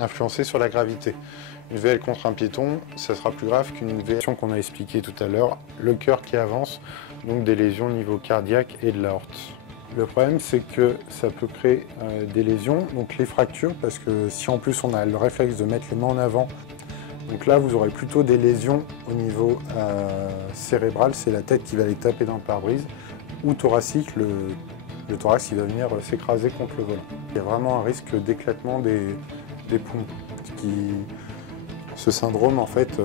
influencer sur la gravité. Une VL contre un piéton, ça sera plus grave qu'une VL qu'on a expliqué tout à l'heure, le cœur qui avance, donc des lésions au niveau cardiaque et de l'aorte. Le problème, c'est que ça peut créer des lésions, donc les fractures, parce que si en plus on a le réflexe de mettre les mains en avant, donc là vous aurez plutôt des lésions au niveau cérébral, c'est la tête qui va aller taper dans le pare-brise, ou thoracique, le thorax il va venir s'écraser contre le volant. Il y a vraiment un risque d'éclatement des poumons. Ce syndrome en fait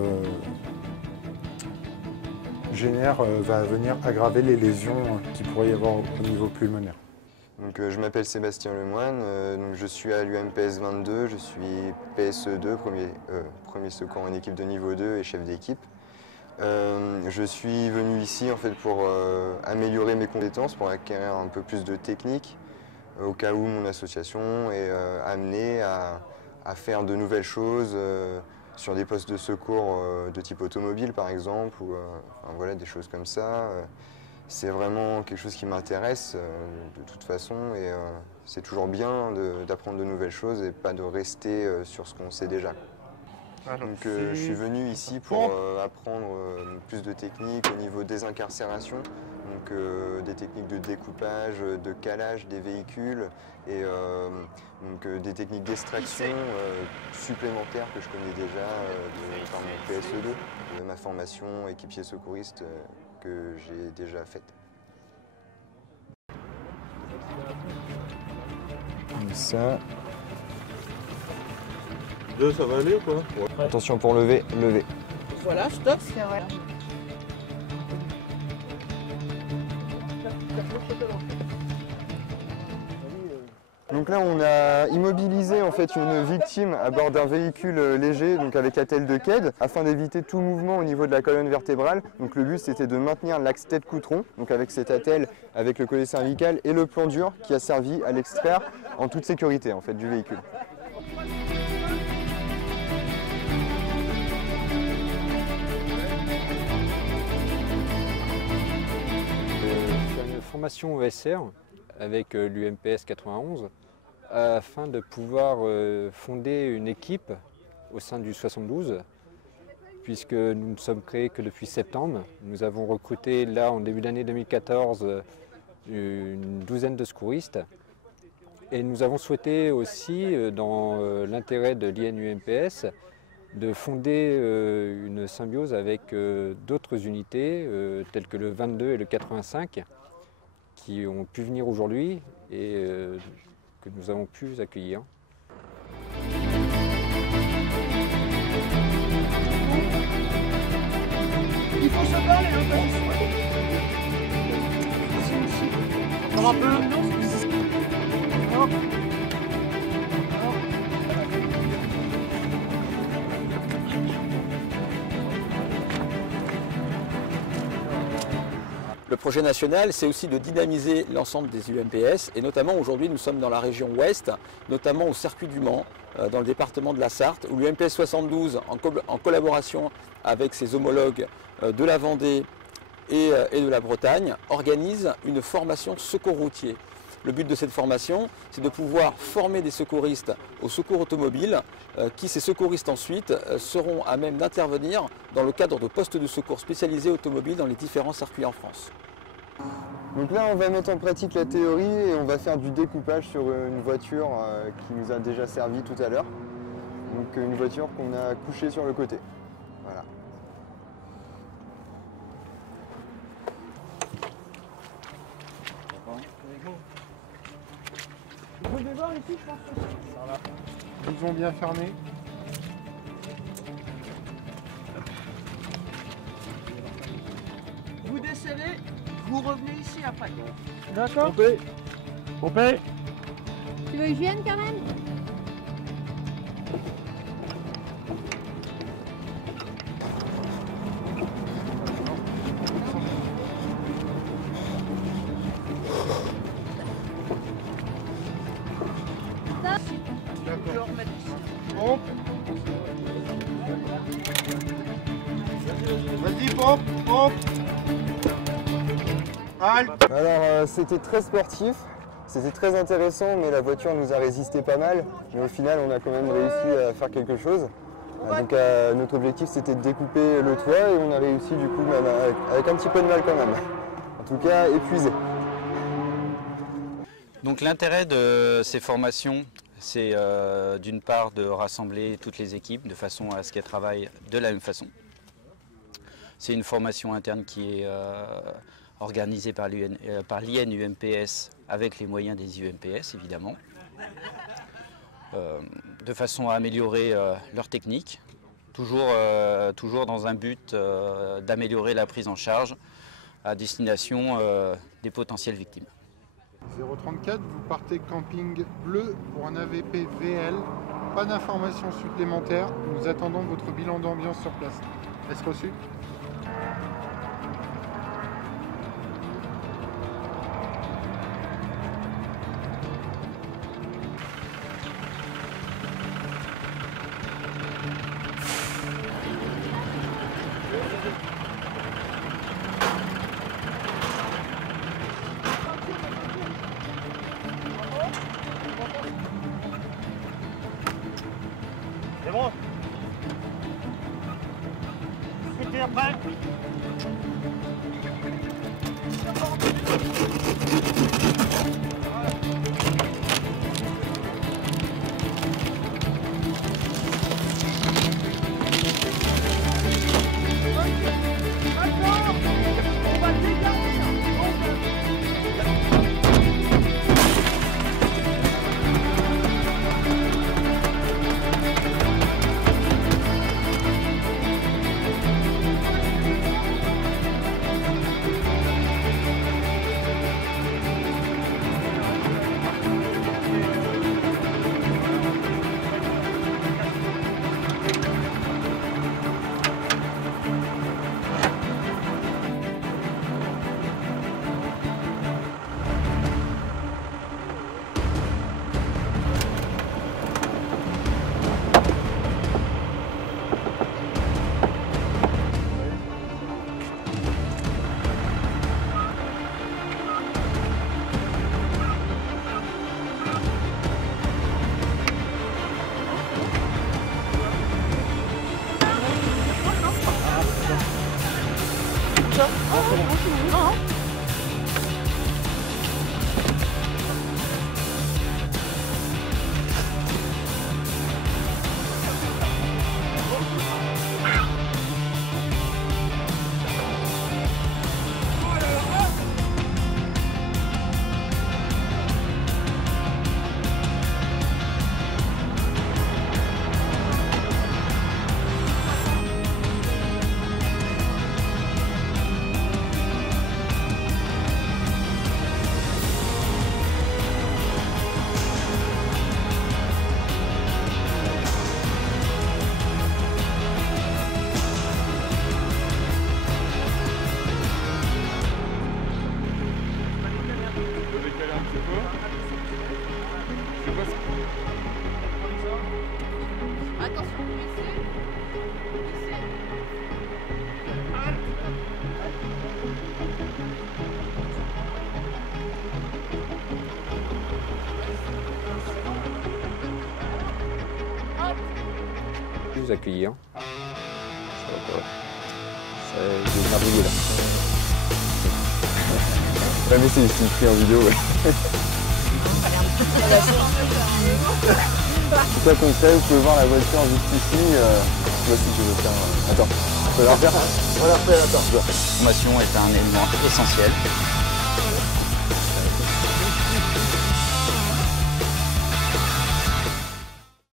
va venir aggraver les lésions qu'il pourrait y avoir au niveau pulmonaire. Donc, je m'appelle Sébastien Lemoine, donc je suis à l'UMPS 22, je suis PSE2, premier secours en équipe de niveau 2 et chef d'équipe. Je suis venu ici en fait pour améliorer mes compétences, pour acquérir un peu plus de technique, au cas où mon association est amenée à faire de nouvelles choses sur des postes de secours de type automobile par exemple, ou enfin, voilà, des choses comme ça. C'est vraiment quelque chose qui m'intéresse de toute façon et c'est toujours bien d'apprendre de nouvelles choses et pas de rester sur ce qu'on sait déjà. Donc je suis venu ici pour apprendre plus de techniques au niveau des incarcérations, donc des techniques de découpage, de calage des véhicules et donc, des techniques d'extraction supplémentaires que je connais déjà par mon PSE2, de ma formation équipier secouriste que j'ai déjà faite. Comme ça. Deux, ça va aller ou quoi? Ouais. Attention pour lever, lever. Voilà, stop. Donc là, on a immobilisé en fait une victime à bord d'un véhicule léger, donc avec attelle de quai, afin d'éviter tout mouvement au niveau de la colonne vertébrale. Donc le but, c'était de maintenir l'axe tête-coutron, donc avec cette attelle, avec le collet cervical et le plan dur qui a servi à l'extraire en toute sécurité en fait du véhicule. Une formation ESR avec l'UMPS 91 afin de pouvoir fonder une équipe au sein du 72 puisque nous ne sommes créés que depuis septembre. Nous avons recruté là en début d'année 2014 une douzaine de secouristes et nous avons souhaité aussi dans l'intérêt de l'INUMPS de fonder une symbiose avec d'autres unités telles que le 22 et le 85 qui ont pu venir aujourd'hui et que nous avons pu accueillir. Il faut se parler un peu. Le projet national, c'est aussi de dynamiser l'ensemble des UMPS et notamment aujourd'hui nous sommes dans la région ouest, notamment au circuit du Mans, dans le département de la Sarthe, où l'UMPS 72, en collaboration avec ses homologues de la Vendée et de la Bretagne, organise une formation secours routier. Le but de cette formation, c'est de pouvoir former des secouristes au secours automobile, qui ces secouristes ensuite seront à même d'intervenir dans le cadre de postes de secours spécialisés automobiles dans les différents circuits en France. Donc là, on va mettre en pratique la théorie et on va faire du découpage sur une voiture qui nous a déjà servi tout à l'heure. Donc une voiture qu'on a couchée sur le côté. Voilà. Ils ont bien fermé. Vous descendez, vous revenez ici après. D'accord. Pompé. Pompé. Tu veux que je vienne quand même? Je vais remettre ici. Pompe. Vas-y, pompe, pompe. Halte. Alors c'était très sportif. C'était très intéressant, mais la voiture nous a résisté pas mal. Mais au final, on a quand même réussi à faire quelque chose. Donc notre objectif, c'était de découper le toit et on a réussi du coup, même avec un petit peu de mal quand même. En tout cas, épuisé. Donc l'intérêt de ces formations, c'est d'une part de rassembler toutes les équipes de façon à ce qu'elles travaillent de la même façon. C'est une formation interne qui est organisée par l'IN UMPS avec les moyens des UMPS évidemment, de façon à améliorer leur technique, toujours dans un but d'améliorer la prise en charge à destination des potentielles victimes. 034, vous partez camping bleu pour un AVP VL. Pas d'informations supplémentaires. Nous attendons votre bilan d'ambiance sur place. Est-ce reçu ? C'est bon? C'était après? Vous accueillir. Je vais m'abrouiller là. Ouais, mais c'est pris en vidéo, ouais. C'est ça qu'on fait, vous pouvez voir la voiture juste ici. Voici, je veux faire. Attends, on peut la refaire. On va la refaire, attends. La formation est un élément essentiel